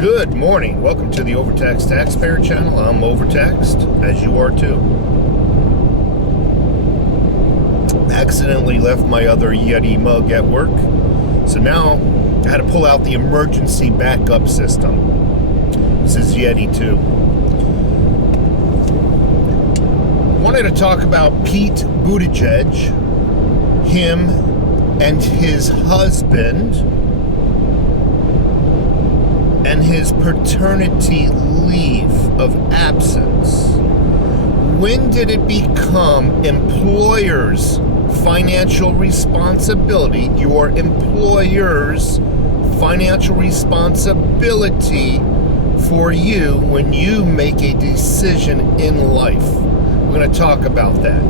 Good morning. Welcome to the Overtaxed Taxpayer Channel. I'm Overtaxed, as you are too. Accidentally left my other Yeti mug at work, so now I had to pull out the emergency backup system. This is Yeti 2. Wanted to talk about Pete Buttigieg, him and his husband, and his paternity leave of absence. When did it become employers' financial responsibility, your employer's financial responsibility for you when you make a decision in life? We're going to talk about that.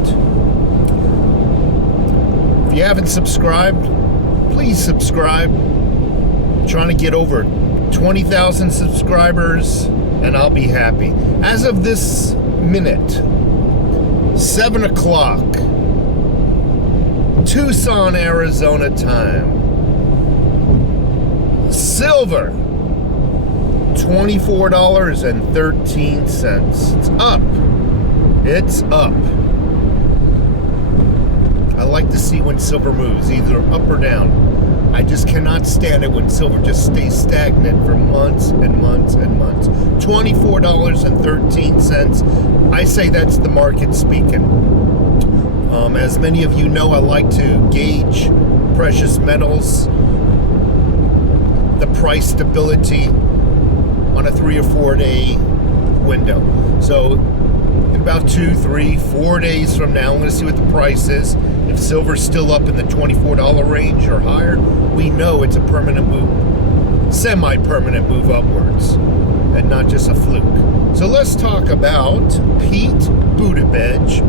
If you haven't subscribed, please subscribe. I'm trying to get over 20,000 subscribers and I'll be happy. As of this minute, 7 o'clock, Tucson, Arizona time. Silver, $24.13. It's up. It's up. I like to see when silver moves, either up or down. I just cannot stand it when silver just stays stagnant for months and months and months. $24.13. I say that's the market speaking. As many of you know, I like to gauge precious metals, the price stability on a 3 or 4 day window. So in about 2, 3, 4 days from now, I'm going to see what the price is. If silver's still up in the $24 range or higher, we know it's a permanent move, semi-permanent move upwards, and not just a fluke. So let's talk about Pete Buttigieg,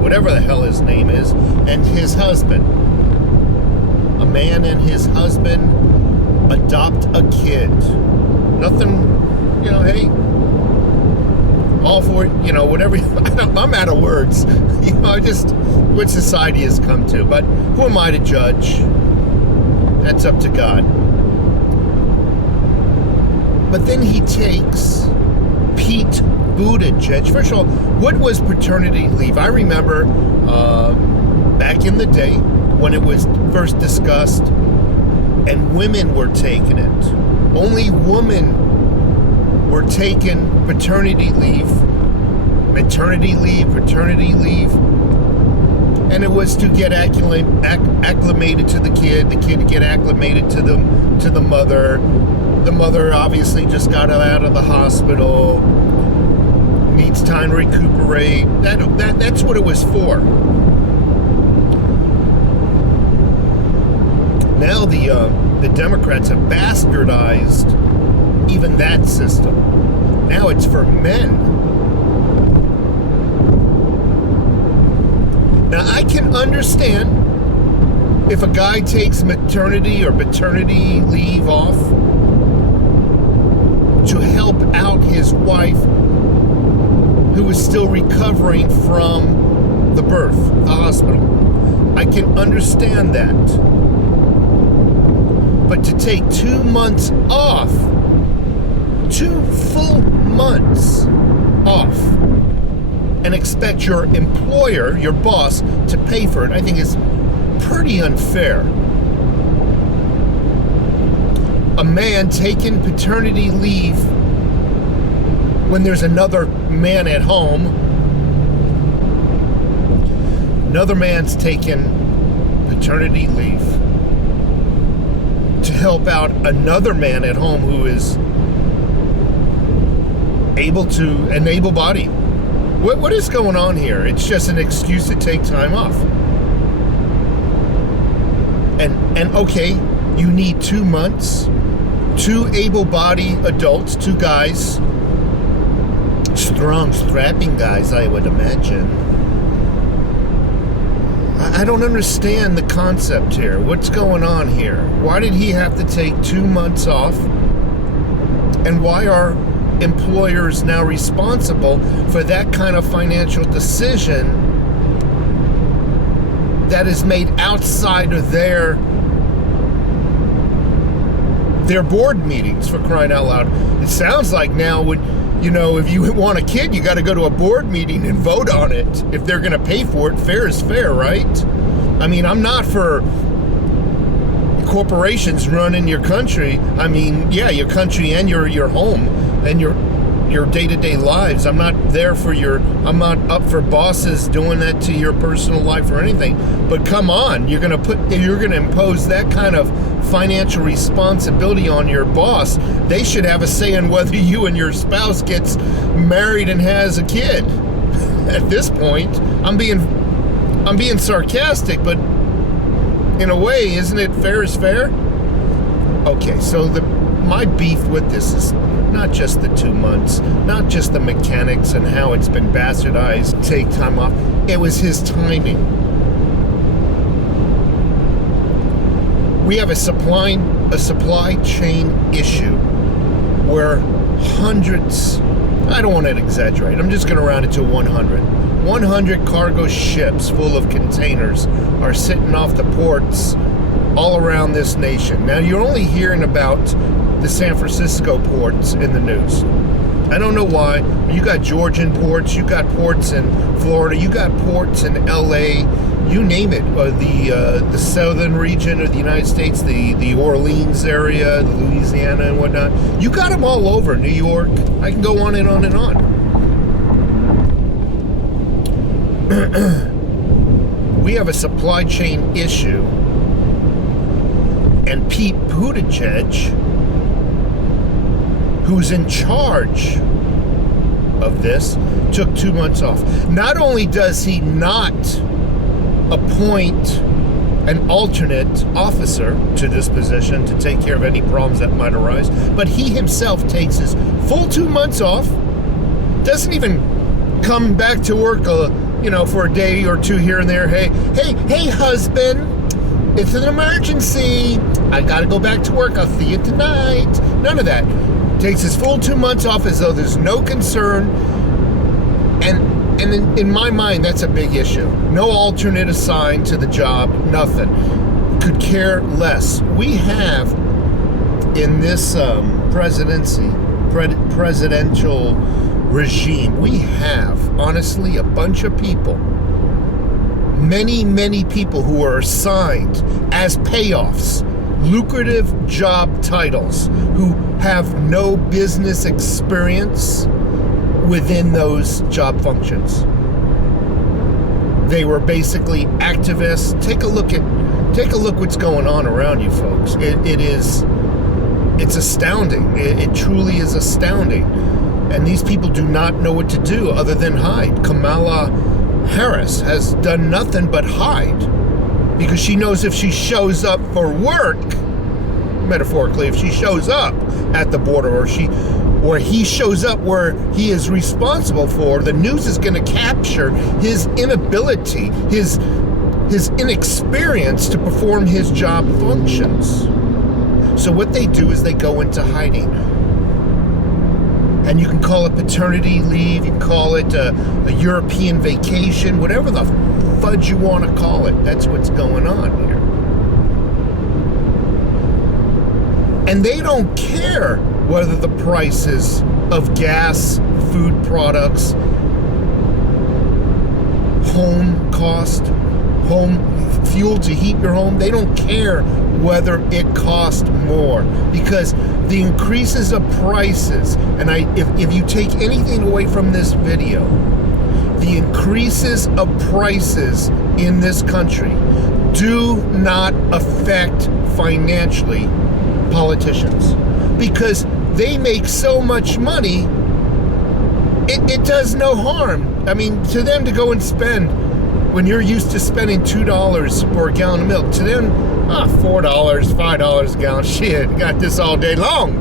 whatever the hell his name is, and his husband. A man and his husband adopt a kid. Nothing, hey, all for it, whatever. I'm out of words. Just what society has come to. But who am I to judge? That's up to God. But then he takes Pete Buttigieg. First of all, what was paternity leave? I remember back in the day when it was first discussed and women were taking it. Only women were taking paternity leave, maternity leave, paternity leave, and it was to get acclimated to the kid to get acclimated to the mother. The mother obviously just got out of the hospital, needs time to recuperate. That's what it was for. Now the Democrats have bastardized even that system. Now it's for men. Now I can understand if a guy takes maternity or paternity leave off to help out his wife who is still recovering from the birth, the hospital. I can understand that. But to take 2 months off, 2 full months off, and expect your employer, your boss, to pay for it, I think is pretty unfair. A man taking paternity leave when there's another man at home, another man's taking paternity leave to help out another man at home who is able-bodied. What is going on here? It's just an excuse to take time off. And okay, you need 2 months, 2 able-bodied adults, 2 guys, strong, strapping guys, I would imagine. I don't understand the concept here. What's going on here? Why did he have to take 2 months off? And why are employers now responsible for that kind of financial decision that is made outside of their their board meetings, for crying out loud. It sounds like now if you want a kid, you got to go to a board meeting and vote on it. If they're going to pay for it, fair is fair, right? I mean, I'm not for corporations running your country. I mean, yeah, your country and your home and your day-to-day lives. I'm not up for bosses doing that to your personal life or anything. But come on, you're gonna impose that kind of financial responsibility on your boss. They should have a say in whether you and your spouse gets married and has a kid. At this point, I'm being sarcastic, but in a way, isn't it fair is fair? Okay, so my beef with this is not just the 2 months, not just the mechanics and how it's been bastardized, take time off. It was his timing. We have a supply chain issue where hundreds, I don't want to exaggerate, I'm just going to round it to 100 cargo ships full of containers are sitting off the ports all around this nation. Now, you're only hearing about the San Francisco ports in the news. I don't know why. You got Georgian ports, you got ports in Florida, you got ports in LA, you name it, the southern region of the United States, the Orleans area, the Louisiana and whatnot. You got them all over, New York. I can go on and on and on. We have a supply chain issue, and Pete Buttigieg, who's in charge of this, took 2 months off. Not only does he not appoint an alternate officer to this position to take care of any problems that might arise, but he himself takes his full 2 months off, doesn't even come back to work for a day or two here and there. Hey, husband, it's an emergency. I gotta go back to work. I'll see you tonight. None of that. Takes his full 2 months off as though there's no concern. And in my mind, that's a big issue. No alternate assigned to the job, nothing. Could care less. We have in this presidential regime, we have, honestly, a bunch of people, many people who are assigned as payoffs, lucrative job titles, who have no business experience within those job functions. They were basically activists. Take a look what's going on around you, folks. It's astounding. It truly is astounding. And these people do not know what to do other than hide. Kamala Harris has done nothing but hide, because she knows if she shows up for work, metaphorically, if she shows up at the border, or he shows up where he is responsible for, the news is going to capture his inability, his inexperience to perform his job functions. So what they do is they go into hiding. And you can call it paternity leave, you can call it a European vacation, whatever the fudge you want to call it. That's what's going on here. And they don't care whether the prices of gas, food products, home cost, home fuel to heat your home, they don't care whether it costs more, because the increases of prices, and if you take anything away from this video, the increases of prices in this country do not affect financially politicians, because they make so much money, it does no harm. I mean, to them to go and spend, when you're used to spending $2 for a gallon of milk, to them, $4, $5 a gallon, shit, got this all day long.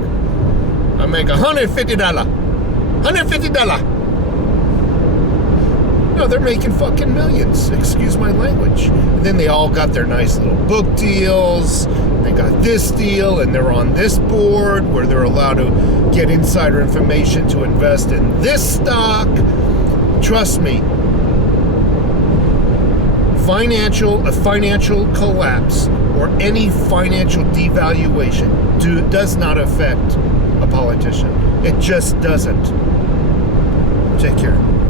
I make $150. No, they're making fucking millions, excuse my language. And then they all got their nice little book deals, they got this deal, and they're on this board where they're allowed to get insider information to invest in this stock. Trust me, A financial collapse or any financial devaluation does not affect a politician. It just doesn't. Take care.